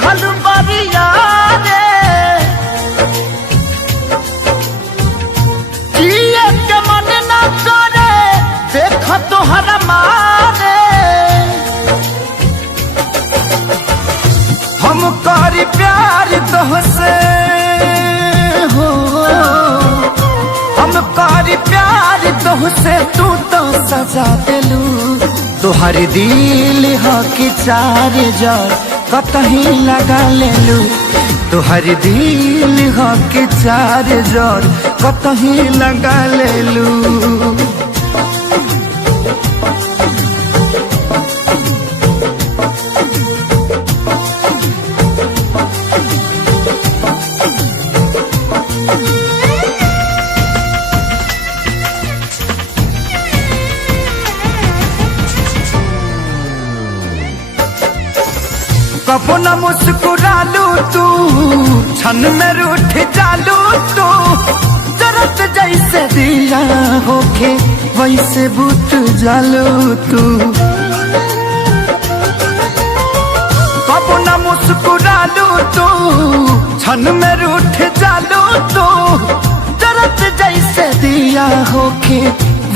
दिहल बरिया रे जिए के मन न करे देख तोहरा मारे हम करी प्यार तोहसे हो हम करी प्यार तोहसे तू तो सजा दिलू तोहर दिल हो कि चार जार कतही लगा लेलू तोहर दिल हो कि चार जार कतही लगा लेलू कबो न मुस्कुरालू तू क्षण में रूठ जालू तू जरत जैसे दिया होके वैसे बुत जालू तू कबो न मुस्कुरालू तू क्षण में रूठ जालू तू जरत जैसे दिया होके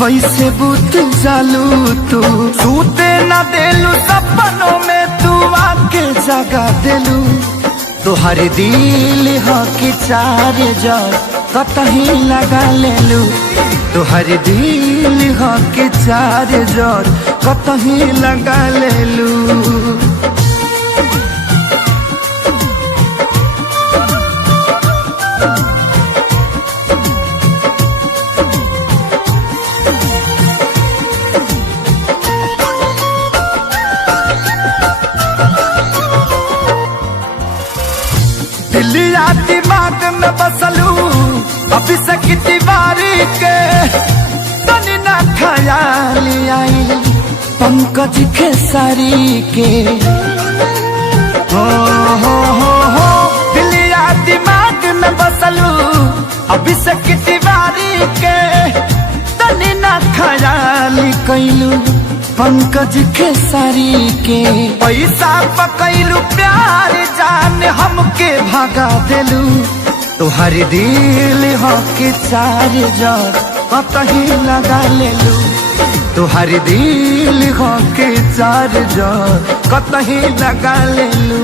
वैसे बुत जालू तू सूते न देलू सपनों में तू आके जगा दिलू तोहर दिल हो कि चार जार कतही लगा लेलू तोहर दिल हो कि चार जार कतही लगा लेलू दिलिया दिमाग में बसलू अभी से दीवारी के तनी ना ख्याल आई पंकज खेसारी के हो दिलिया दिमाग में बसलू अभी से दीवारी के तनी ना ख्याल कैलू पंकज खेसारी के पैसा पकैलू प्यार जान हमके भागा दिलू तोहर दिल हो कि चार जार कतही लगा लेलू तोहर दिल हो कि चार जार कतही लगा लेलू।